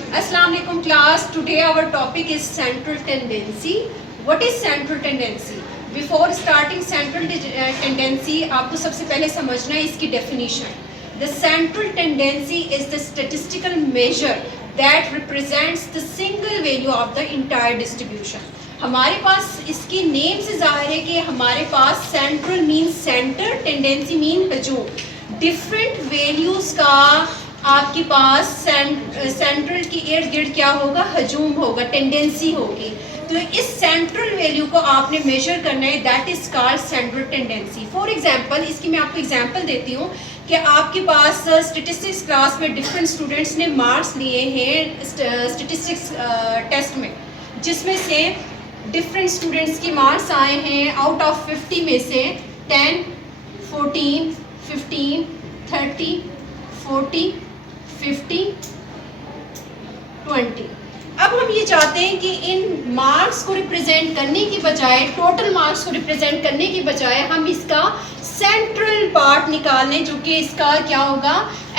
Assalamu alaikum class. Today our topic is central tendency. What is central tendency? Before starting central tendency, आपको सबसे पहले समझना है इसकी definition. The central tendency is the statistical measure that represents the single value of the entire distribution. हमारे पास इसकी name से जाहिर है कि हमारे पास central mean center, tendency mean हजूम. डिफरेंट वैल्यूज़ का आपके पास सेंट्रल की इर्द गिर्द क्या होगा, हजूम होगा, टेंडेंसी होगी. तो इस सेंट्रल वैल्यू को आपने मेजर करना है, that is called central tendency. For example, इसकी मैं आपको एग्जांपल देती हूँ कि आपके पास स्टेटिस्टिक्स क्लास में डिफरेंट स्टूडेंट्स ने मार्क्स लिए हैं स्टेटिस्टिक्स टेस्ट में, जिसमें से डिफरेंट स्टूडेंट्स की मार्क्स आए हैं आउट ऑफ 50 में से 10, 14, 15, 30, 40, 50, 20. अब हम ये चाहते हैं कि इन मार्क्स को रिप्रेजेंट करने की बजाय, टोटल मार्क्स को रिप्रेजेंट करने की बजाय हम इसका सेंट्रल पार्ट निकालने, जो कि इसका क्या होगा,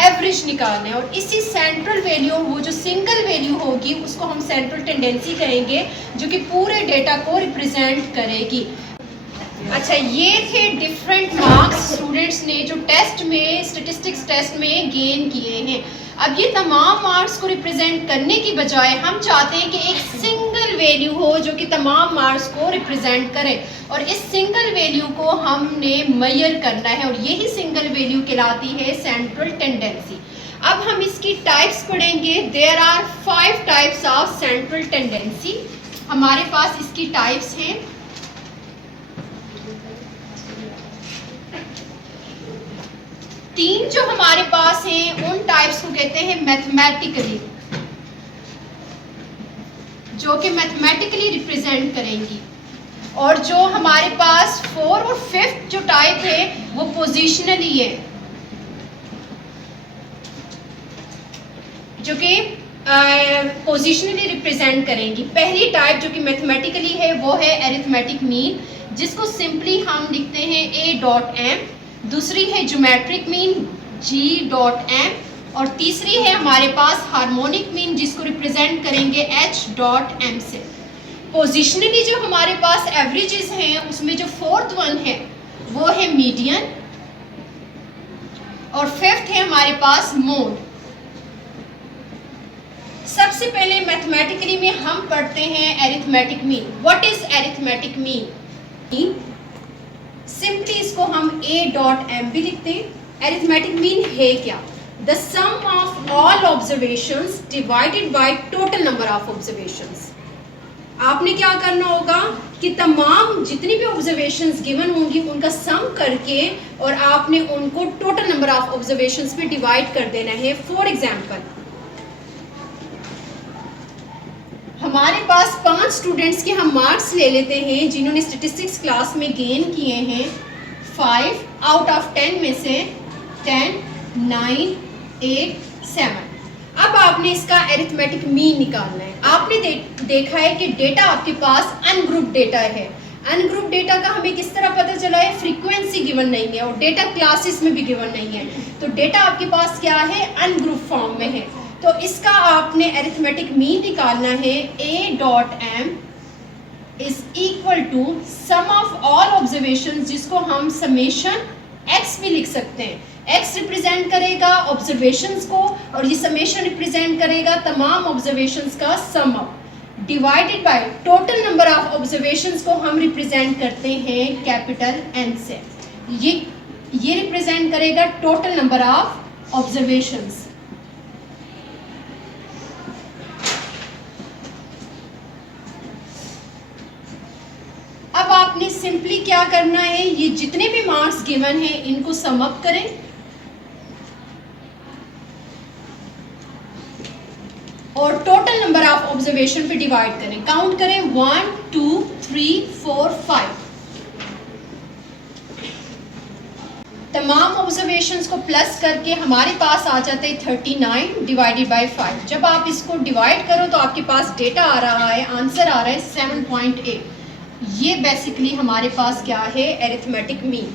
एवरेज निकालना है. और इसी सेंट्रल वैल्यू, वो जो सिंगल वैल्यू होगी, उसको हम सेंट्रल टेंडेंसी कहेंगे, जो कि पूरे डेटा को रिप्रेजेंट करेगी. अच्छा, ये थे डिफरेंट मार्क्स स्टूडेंट्स ने जो टेस्ट में, स्टेटिस्टिक्स टेस्ट में गेन किए हैं. अब ये तमाम मार्क्स को रिप्रेजेंट करने की बजाय हम चाहते हैं कि एक सिंगल वैल्यू हो जो कि तमाम मार्क्स को रिप्रेजेंट करे, और इस सिंगल वैल्यू को हमने मेजर करना है, और यही सिंगल वैल्यू कहलाती है सेंट्रल टेंडेंसी. अब हम इसकी टाइप्स पढ़ेंगे. There are 5 types of central tendency. हमारे पास इसकी टाइप्स हैं. तीन जो हमारे पास हैं, उन टाइप्स को कहते हैं मैथमेटिकली, जो कि मैथमेटिकली रिप्रेजेंट करेंगी. और जो हमारे पास 4 और 5th जो टाइप है, वो पोजिशनली है, जो कि पोजिशनली रिप्रेजेंट करेंगी. पहली टाइप जो कि मैथमेटिकली है, वो है अरिथमेटिक मीन, जिसको सिंपली हम लिखते हैं A.M. दूसरी है ज्योमेट्रिक मीन G.M. और तीसरी है हमारे पास हार्मोनिक मीन, जिसको रिप्रेजेंट करेंगे H.M से. पोजिशनली जो हमारे पास एवरेजेस हैं, उसमें जो 4th वन है वो है मीडियन, और 5th है हमारे पास मोड. सबसे पहले मैथमेटिकली में हम पढ़ते हैं arithmetic mean. What is arithmetic mean? Simply इसको हम A.M भी लिखते हैं. अरिथमेटिक मीन है क्या? The sum of all observations divided by total number of observations. आपने क्या करना होगा कि तमाम जितनी भी ऑब्जर्वेशंस गिवन होंगी, उनका सम करके और आपने उनको टोटल नंबर ऑफ ऑब्जर्वेशंस पे डिवाइड कर देना है. फॉर एग्जांपल, हमारे पास 5 स्टूडेंट्स के हम मार्क्स ले लेते हैं जिन्होंने स्टेटिस्टिक्स क्लास में गेन किए हैं 5 आउट ऑफ 10 में से 10, 9, 8, 7. अब आपने इसका अरिथमेटिक मीन निकालना है. आपने देखा है कि डेटा आपके पास अनग्रुप डेटा है. अनग्रुप डेटा का हमें किस तरह पता चला है? फ्रीक्वेंसी गिवन नहीं है और डेटा क्लासेस में भी गिवन नहीं है. तो डेटा आपके पास क्या है? अनग्रुप फॉर्म में है. तो इसका आपने अरिथमेटिक मीन निकालना है. A.M is equal to sum of all observations, जिसको हम समेशन x भी लिख सकते हैं. x रिप्रेजेंट करेगा ऑब्जर्वेशंस को, और ये समेशन रिप्रेजेंट करेगा तमाम ऑब्जर्वेशंस का sum up, divided by total number of observations को हम रिप्रेजेंट करते हैं कैपिटल N से. ये रिप्रेजेंट करेगा टोटल नंबर ऑफ ऑब्जर्वेशंस. अब आपने सिंपली क्या करना है, ये जितने भी मार्क्स गिवन हैं इनको सम अप करें, और टोटल नंबर ऑफ ऑब्जर्वेशन पे डिवाइड करें. काउंट करें 1, 2, 3, 4, 5. तमाम ऑब्जर्वेशंस को प्लस करके हमारे पास आ जाते हैं 39 डिवाइडेड बाय 5. जब आप इसको डिवाइड करो तो आपके पास डेटा आ रहा है, आंसर आ रहा है 7.8. ये बेसिकली हमारे पास क्या है? Arithmetic mean.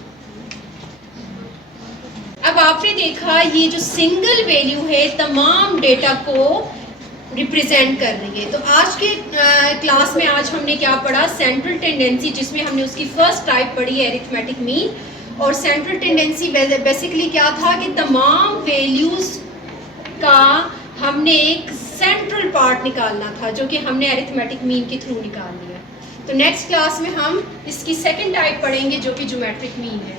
अब आपने देखा ये जो सिंगल वैल्यू है तमाम डेटा को रिप्रेजेंट कर रही है। तो आज के क्लास में आज हमने क्या पढ़ा, सेंट्रल टेंडेंसी, जिसमें हमने उसकी फर्स्ट टाइप पढ़ी है अरिथमेटिक मीन। और सेंट्रल टेंडेंसी बेसिकली क्या था कि तमाम वैल्यूज़ का हमने एक सेंट्रल पार्ट निकालना था, जो कि हमने अरिथमेटिक मीन के थ्रू निकाल लिया। तो नेक्स्ट क्लास में हम इसकी सेकंड टाइप पढ़ेंगे, जो कि ज्योमेट्रिक मीन है।